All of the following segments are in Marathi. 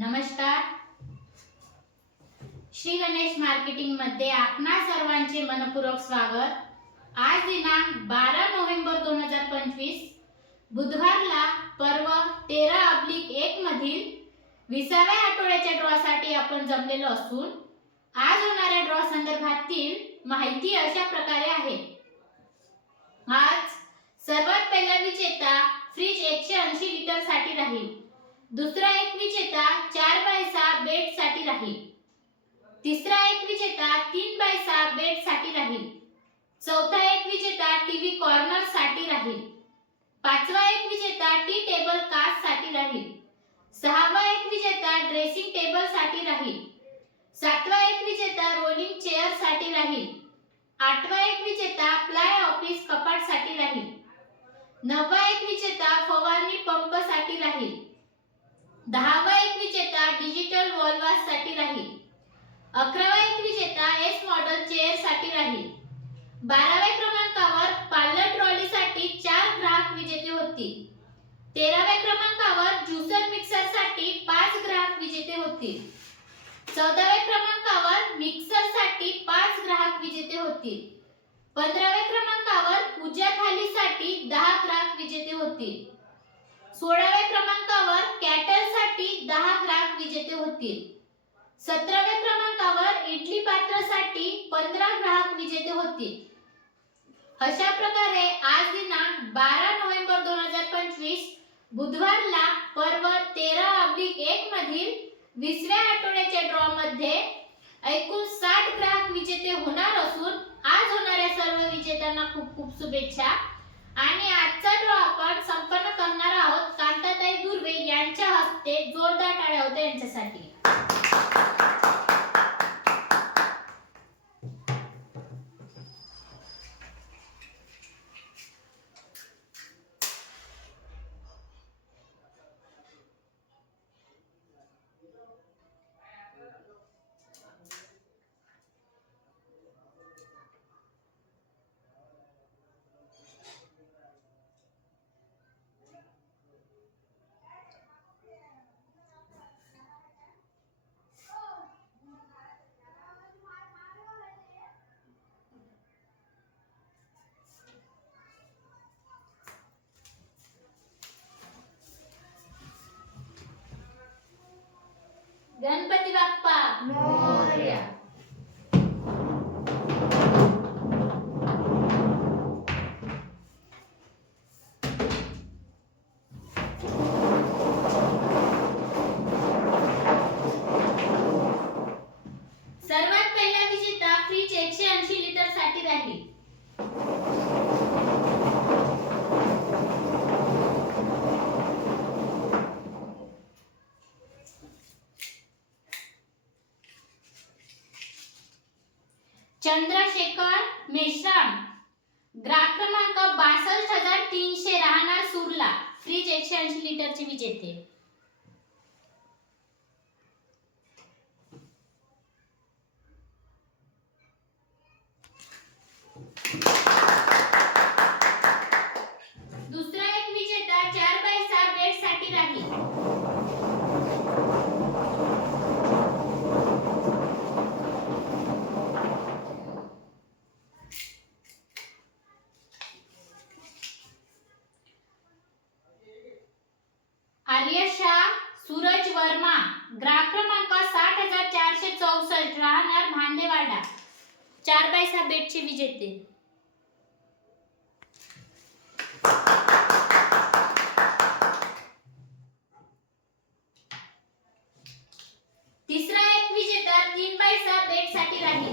नमस्कार. श्री गणेश मार्केटिंगमध्ये आपणा सर्वांचे मनपूर्वक स्वागत. आज दिनांक बारा नोव्हेंबर दोन हजार पंचवीस. बुधवारला पर्व तेरा अब्लिक एक मधील विसाव्या आठवड्याच्या ड्रॉसाठी आपण जमलेलो असून आज होणाऱ्या ड्रॉ संदर्भातील माहिती अशा प्रकारे आहे. आज सर्वात पहिला विजेता फ्रीज एकशे ऐंशी लिटरसाठी राहील. दुसरा एक विजेता चार बाय सहा बेडसाठी राहील. तिसरा एक विजेता तीन बाय सहा बेडसाठी राहील. चौथा एक विजेता टीव्ही कॉर्नरसाठी राहील. पाचवा एक विजेता टी टेबल कास्टसाठी राहील. सहावा एक विजेता ड्रेसिंग टेबलसाठी राहील. सातवा एक विजेता रोलिंग चेअरसाठी राहील. आठवा एक विजेता प्लाय ऑफिस कपाटसाठी राहील. नववा एक विजेता फवारणी पंपसाठी राहील. दहावा एक विजेता डिजिटल वॉलवाससाठी राहील. अकरावा एक विजेता एस मॉडेल चेअरसाठी राहील. बाराव्या क्रमांकावर पार्लर ट्रॉली साठी चार ग्राहक विजेते होतील. तेराव्या क्रमांकावर ज्युसर मिक्सरसाठी पाच ग्राहक विजेते होतील. चौदाव्या क्रमांकावर मिक्सरसाठी पाच ग्राहक विजेते होतील. पंधराव्या क्रमांकावर पूजा थालीसाठी दहा ग्राहक विजेते होतील. सोळाव्या क्रमांकावर कॅटलसाठी दहा ग्राहक विजेते होतील. सतराव्या क्रमांकावर इडली पात्रासाठी पंधरा ग्राहक विजेते होतील. अशा प्रकारे आज दिनांक बारा नोव्हेंबर दोन हजार पंचवीस बुधवारला पर्व तेरा अब्लिक एक मधील विसव्या आठवड्याच्या ड्रॉ मध्ये एकूण साठ ग्राहक विजेते होणार असून आज होणाऱ्या सर्व विजेत्यांना खूप खूप शुभेच्छा. आणि आजचा ड्रॉ आपण संपन्न करणार आहोत कांताताई दुर्वे यांच्या हस्ते जोरदार टाळ्या होत्या यांच्यासाठी. गणपती बाप्पा. चंद्रशेखर मेश्राम ग्राहक क्रमांक बासष्ट हजार तीनशे राहणार सुरला. फ्रीज एकशे ऐंशी लिटरचे विजेते एक विजेता चार बाय सहा बेडसाठी राहील आर्य शाह सूरज वर्मा ग्राहक क्रमांक साठ हजार चारशे चौसष्ट राहणार भांडेवाडा. चार बाय सहा बेडचे विजेते. तिसरा एक विजेता तीन बाय सहा बेडसाठी राहील.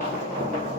Thank you.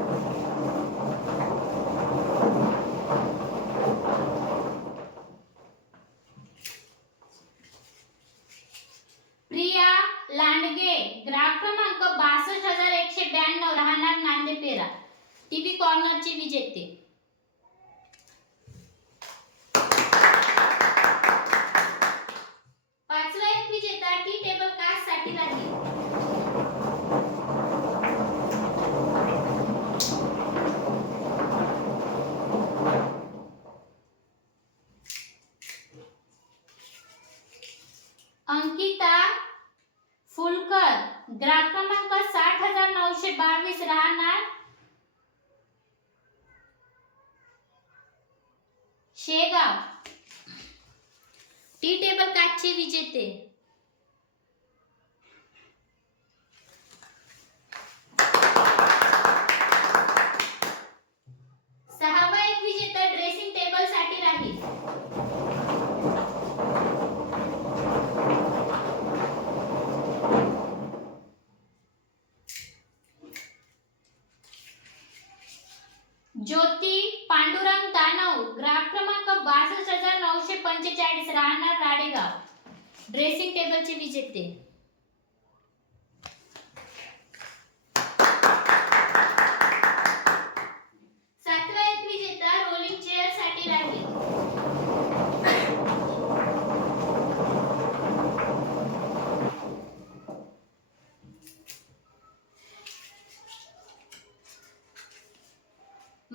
Shegaon. Tea table काचचे विजेते.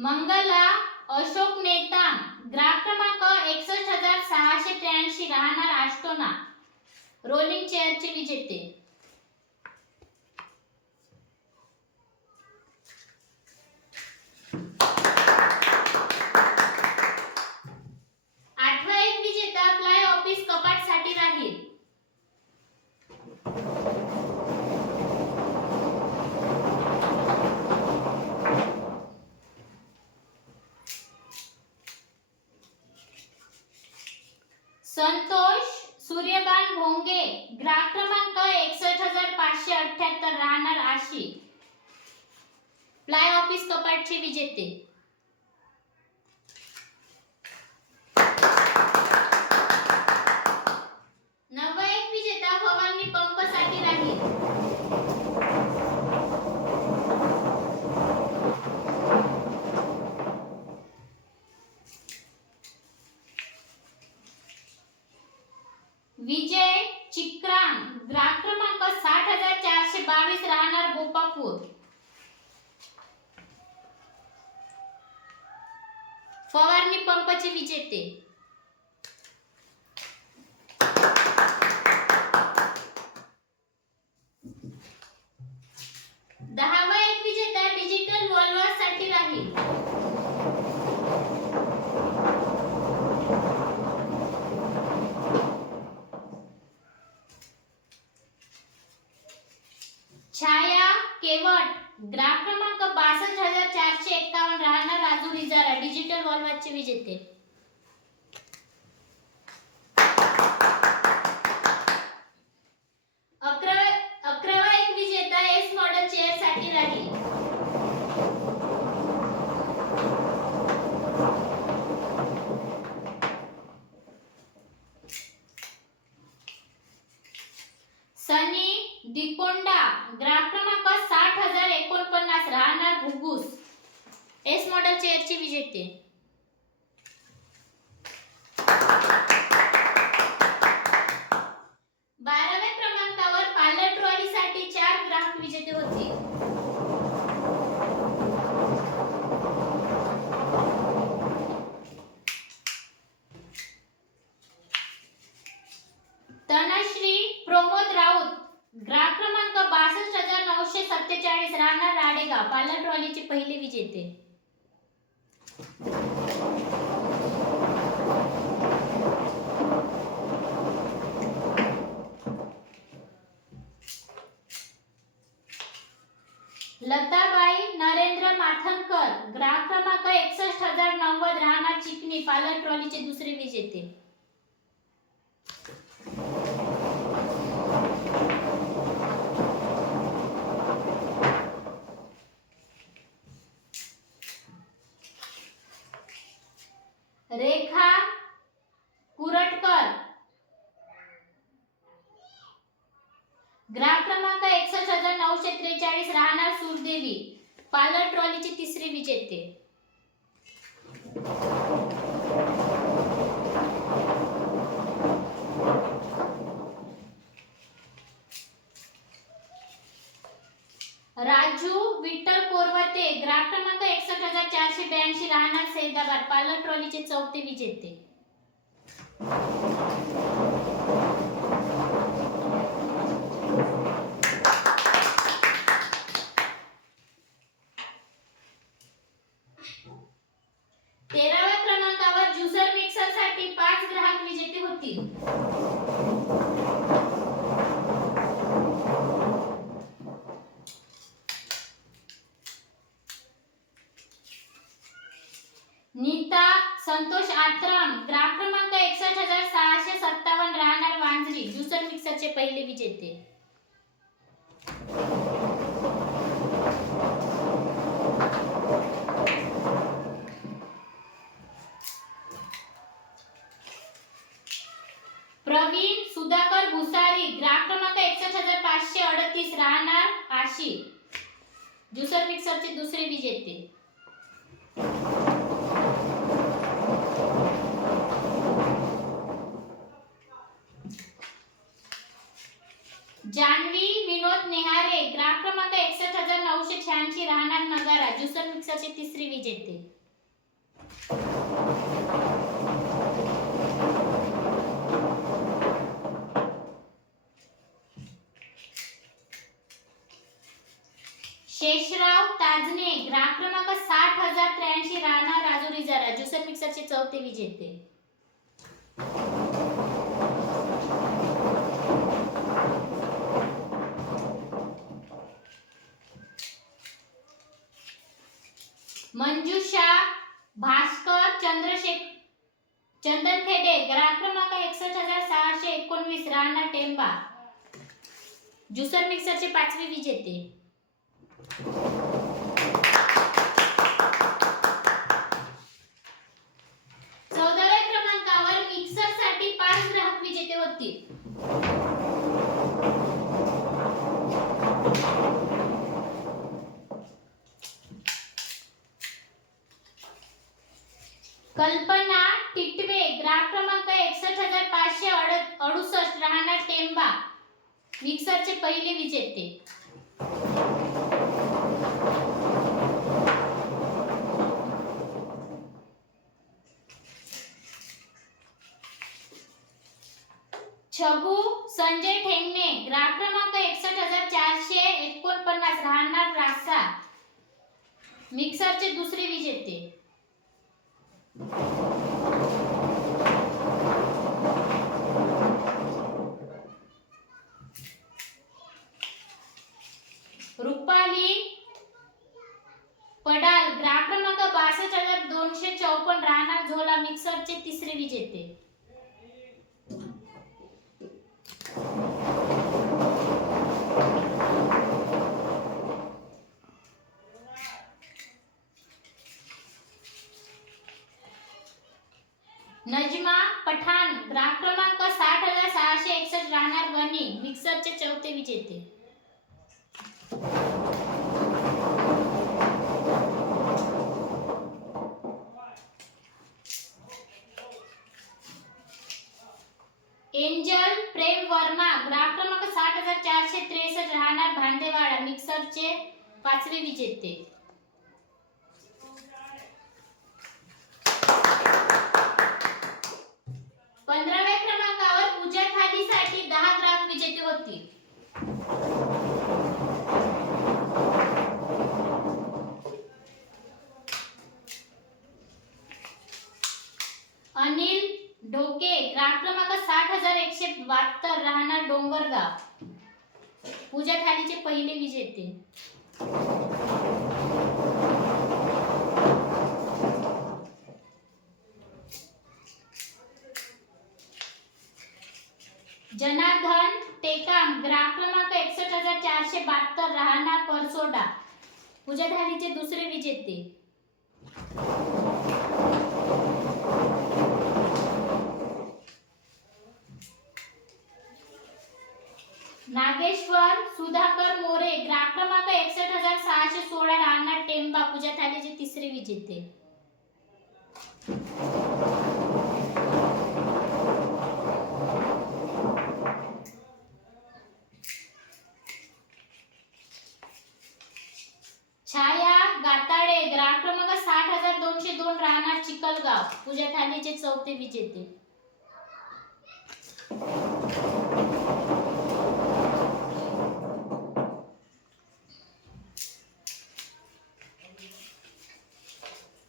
मंगला अशोक नेता ग्राहक क्रमांक एकसष्ट हजार सहाशे त्र्याऐंशी राहणार आष्टोना. रोलिंग चेअरचे विजेते. runner आशी प्लाय ऑफिस कपाटचे विजेते शेती येते. राजू विठ्ठल कोरवते ग्राफ क्रमांक एकसष्ट हजार चारशे ब्याऐंशी राहणार सैदाबाद पालक ट्रॉलीचे चौथे विजेते तेराव्या क्रमांकावर ज्युसर मिक्सरसाठी पाच ग्राहक विजेते होतील नीता संतोष आत्रम ग्राफ क्रमांक एकसष्ट हजार सहाशे सत्तावन्न राहणार वांजरी ज्युसर मिक्सरचे पहिले विजेते प्रवीण सुधाकर भुसारी ग्राफ क्रमांक एकसष्ट हजार पाचशे अडतीस राहणार आशी ज्युसर मिक्सरचे दुसरे विजेते जानवी विनोद नेहारे ग्राफ क्रमांक एकसष्ट हजार नऊशे शहाऐंशी राहणार नगारा ज्युसर मिक्सरचे तिसरी विजेते येते राग क्रमांक साठ हजार त्र्याऐंशी राणा राजुरी जरा ज्युसर मिक्सरचे चौथे विजेते. मंजुषा भास्कर चंद्रशेख चंदन थेडे ग्राहक क्रमांक एकसष्ट हजार सहाशे एकोणवीस राणा टेंबा ज्युसर मिक्सरचे पाचवे विजेते चौदाव्या क्रमांकावर मिक्सरसाठी पाच ग्राहक विजेते होतील कल्पना टिटवे ग्राफ क्रमांक एकसष्ट हजार पाचशे अड अडुसष्ट राहणार टेंबा. मिक्सरचे पहिले विजेते. छबू संजय ठेंगणे ग्राफ क्रमांक एकसष्ट हजार चारशे एकोणपन्नास राहणार रासा. मिक्सरचे दुसरे विजेते रुपाली पडाल ग्राफ क्रमांक बासष्ट हजार दोनशे चौपन्न राहणार झोला मिक्सरचे तिसरे विजेते नजमा पठाण ग्राफ क्रमांक साठ हजार सहाशे एकसष्ट राहणार वनी मिक्सरचे येते. एंजल प्रेम वर्मा ग्राफ क्रमांक साठ हजार चारशे त्रेसष्ट राहणार भांदेवाडा मिक्सरचे पाचवे विजेते पंधराव्या क्रमांकावर पूजा थालीसाठी दहा ग्राहक विजेते होतील अनिल ढोके ग्राफ क्रमांक साठ हजार राहणार डोंगरगाव पूजा थालीचे पहिले विजेते. जनार्दन टेकाम ग्राफ क्रमांक एकसष्ट हजार चारशे बहात्तर राहणार परसोडा. पूजा थालीचे दुसरे विजेते नागेश्वर सुधाकर मोरे ग्राहक क्रमांक एकसष्ट हजार सहाशे सोळा राहणार टेंबा पूजा तिसरे विजेते. छाया गाताडे ग्राहक क्रमांक साठ हजार दोनशे दोन राहणार चिकलगाव पूजा थालीचे चौथे विजेते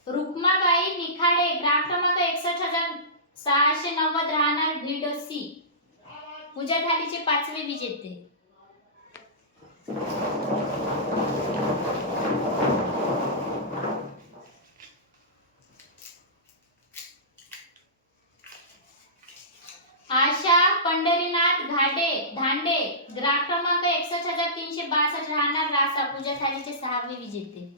रुक्माबाई निखाडे ग्राहक क्रमांक एकसष्ट हजार सहाशे नव्वद राहणार भिडसी पूजा पाचवे विजेते आशा पंढरीनाथ घाटे धांडे ग्राहक क्रमांक एकसष्ट हजार तीनशे बासष्ट राहणार रासा पूजा थालीचे सहावे विजेते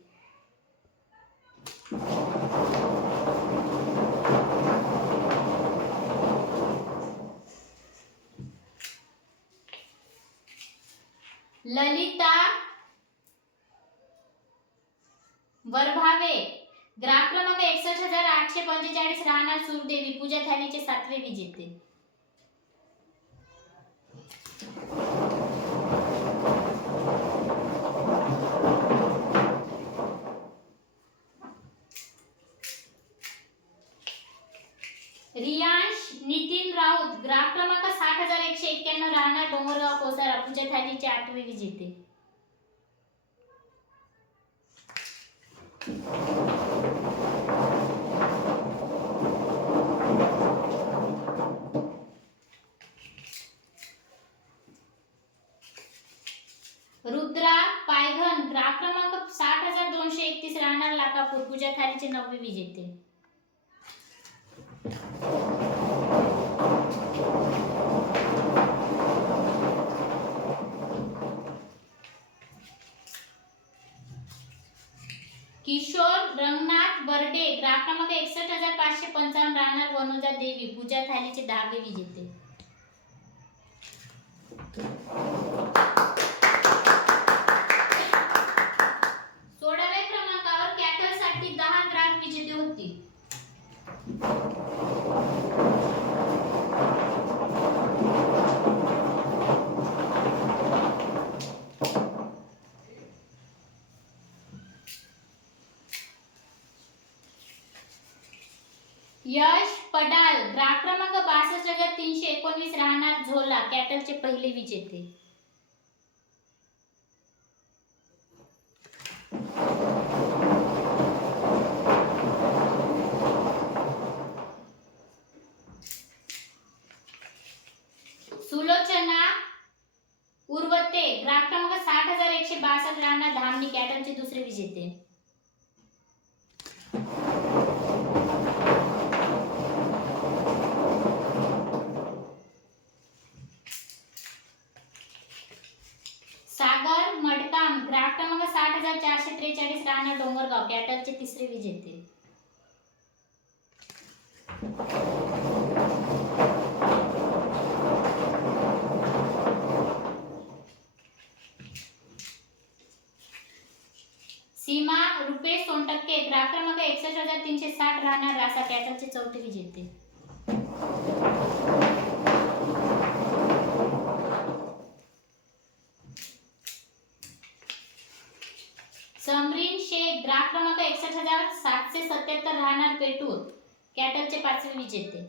ललिता वरभावे. ग्राहक क्रमांक एकसष्ट हजार आठशे पंचेचाळीस राहणार सुरदेवी पूजा थालीचे सातवे विजेते रियांश नितीन राऊत ग्राहक क्रमांक साठ हजार एकशे एक्क्याण्णव राहणार डोंगरगाव कोसारा पूजा थालीचे आठवे विजेते रुद्रा पायघन ग्राहक क्रमांक साठ हजार दोनशे एकतीस राहणार लाकापूर. पूजा थालीचे नववे विजेते बर्डे ग्राहक क्रमांक एकसष्ट हजार पाचशे पंचावन्न राहणार वनोजा देवी. पूजा थालीचे दहावे विजेते सोळाव्या क्रमांकावर कॅटलसाठी दहा ग्राहक विजेते होती यश पडाल. ग्राहक क्रमांक बासष्ट हजार तीनशे एकोणवीस राहणार झोला कॅटलचे पहिले विजेते सुलोचना उर्वते ग्राहक क्रमांक साठ हजार एकशे बासष्ट राहणार धामणी कॅटलचे दुसरे विजेते सागर मडकाम ग्राहक क्रमांक साठ हजार चारशे त्रेचाळीस राहणार डोंगरगाव कॅटलचे तिसरे विजेते सीमा रुपेश सोनटक्के ग्राहक क्रमांक एकसष्ट हजार तीनशे साठ राहणार रासा कॅटलचे चौथे विजेते. समरीन शेख ग्राहक क्रमांक एकसष्ट हजार सातशे सत्याहत्तर राहणार पेटूर कॅटलचे पाचवे विजेते.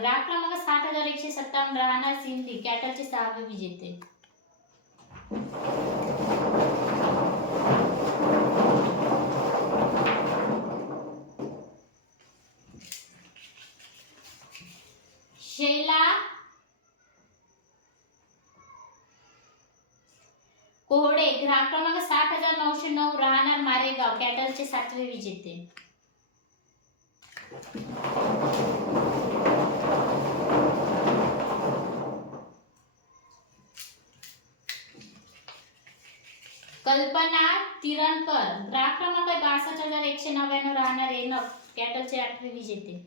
ग्राहक क्रमांक सात हजार एकशे सत्तावन्न राहणार सिंधी कॅटलचे सहावे विजेते. शैला कोहडे ग्राहक क्रमांक सात हजार नऊशे नऊ राहणार मारेगाव कॅटलचे सातवे विजेते. कल्पना तिरणकर ग्राहक क्रमांक बासष्ट हजार एकशे नव्याण्णव राहणारे न कॅटलचे आठवे विजेते.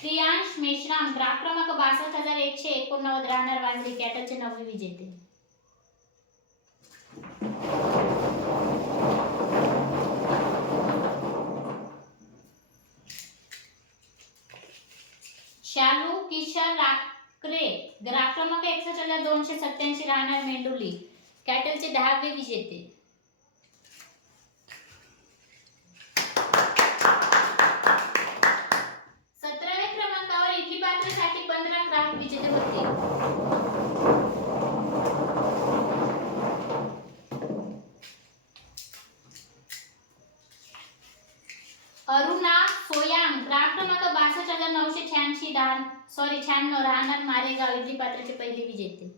प्रियांश मेश्राम ग्राहक क्रमांक बासष्ट हजार एकशे एकोणनव्वद राहणार? वांद्रे. कॅटलचे नववे विजेते. किशा लाकरे राकरे ग्राहक क्रमांक एकसष्ट हजार दोनशे सत्याऐंशी राहणार मेंडुली. कॅटलचे दहावे विजेते सतराव्या क्रमांकावर इडली पात्रासाठी पंधरा ग्राहक विजेते होते अरुणा सोयाम ग्राहक क्रमांक बासष्ट हजार नऊशे शहाऐंशी दहा सॉरी शहाण्णव राहणार मारेगाव इडली पात्राचे पहिले विजेते.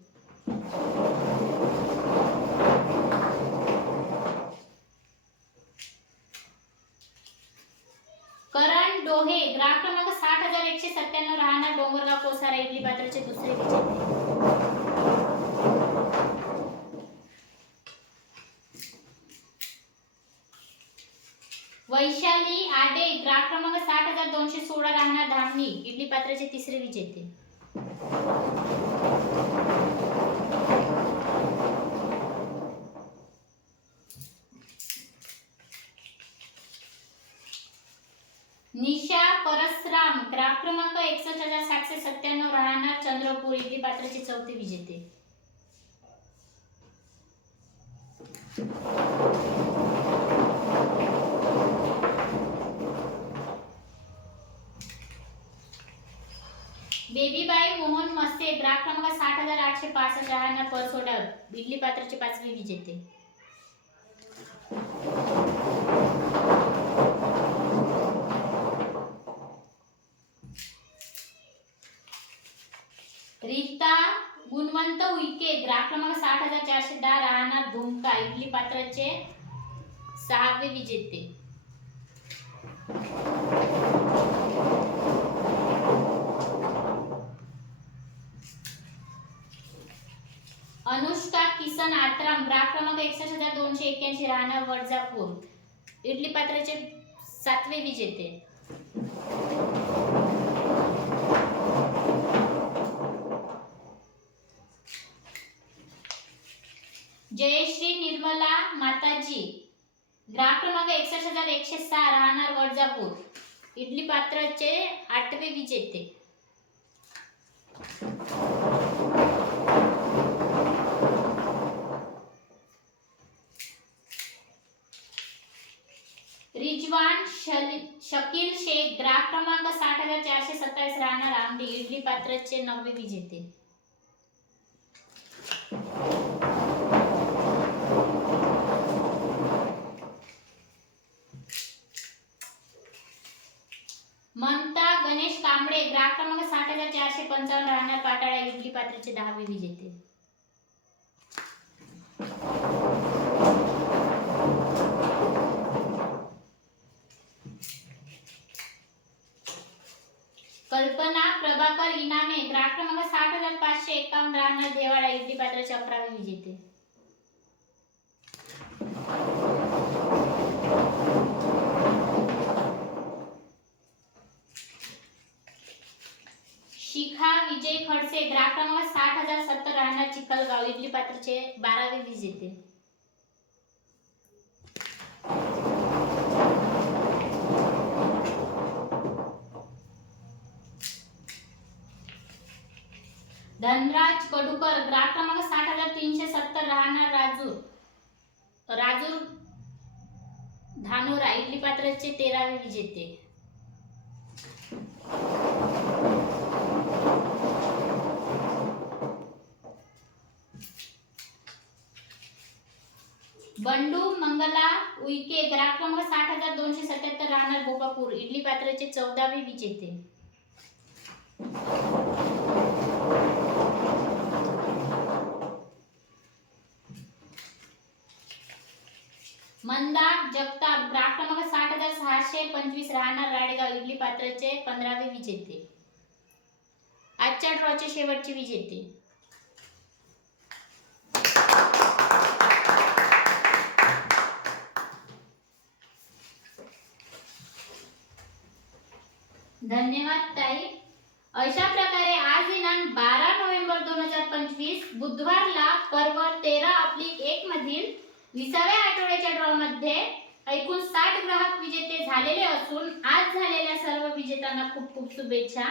करण डोहे. ग्राहक क्रमांक साठ हजार एकशे सत्त्याण्णव राहणार डोंगरगाव कोसारा इडली पात्राचे दुसरे विजेते. ग्राहक क्रमांक साठ हजार दोनशे सोळा राहणार धामणी इडली पात्राचे तिसरे विजेते. निशा परसराम ग्राहक क्रमांक एकसष्ट हजार सातशे सत्त्याण्णव राहणार चंद्रपूर इडली पात्राचे चौथे विजेते. बेबीबाई मोहन मस्ते ग्राहक क्रमांक साठ हजार आठशे पासष्ट राहणार परसोडा इडली पात्राचे पाचवी विजेते. रीता गुणवंत उईके ग्राहक क्रमांक साठ हजार चारशे दहा राहणार धुमका इडली पात्राचे सहावे विजेते. अनुष्का किसन आत्राम ग्राहक क्रमांक एकसष्ट हजार दोनशे एक्क्याऐंशी राहणार वडजापूर. इडली पात्राचे सातवे विजेते. जयश्री निर्मला माताजी. ग्राहक क्रमांक एकसष्ट हजार एकशे सहा राहणार वडजापूर. इडली पात्राचे आठवे विजेते रिजवान शल- शकील शेख ग्राहक क्रमांक साठ हजार चारशे सत्तावीस राहणार आंबी इडली पात्रचे नववे विजेते. ममता गणेश कांबळे ग्राहक क्रमांक साठ हजार चारशे पंचावन्न राहणार पाटाळा इडली पात्रचे दहावे विजेते. कल्पना प्रभाकर इनामे ग्राहक क्रमांक साठ हजार पाचशे एकावन्न राहणार देवाळा इडली पात्राचे अकरावे विजेते. शिखा विजय खडसे ग्राहक क्रमांक साठ हजार सत्तर राहणार चिखलगाव इडली पात्राचे बारावे विजेते. धनराज कडूकर ग्राहक क्रमांक साठ हजार तीनशे सत्तर राहणार राजूर. राजूर धानोरा इडली पात्राचे तेरावे विजेते. बंडू मंगला उईके ग्राहक क्रमांक साठ हजार दोनशे सत्याहत्तर राहणार गोपापूर. इडली पात्राचे चौदावे विजेते. मंदा जगताप ग्राफ क्रमांक साठ हजार सहाशे पंचवीस राहणार राडेगाव इडली पात्रचे पंधरावे विजेते. आजच्या ड्रॉचे शेवटचे विजेते. धन्यवाद ताई. अशा प्रकारे आज दिनांक बारा नोव्हेंबर दोन हजार पंचवीस बुधवारला पर्व तेरा विसाव्या आठवड्याच्या ड्रॉ मध्ये एकूण साठ ग्राहक विजेते झालेले असून आज झालेल्या सर्व विजेत्यांना खूप खूप शुभेच्छा.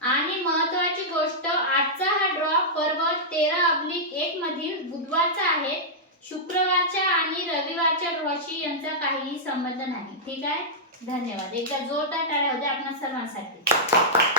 आणि महत्वाची गोष्ट आजचा हा ड्रॉ पर्व तेरा अब्लिक एक मधील बुधवारचा आहे. शुक्रवारच्या आणि रविवारच्या ड्रॉशी यांचा काहीही संबंध नाही. ठीक आहे? धन्यवाद. एकदा जोरदार टाळ्या होत्या आपणा सर्वांसाठी.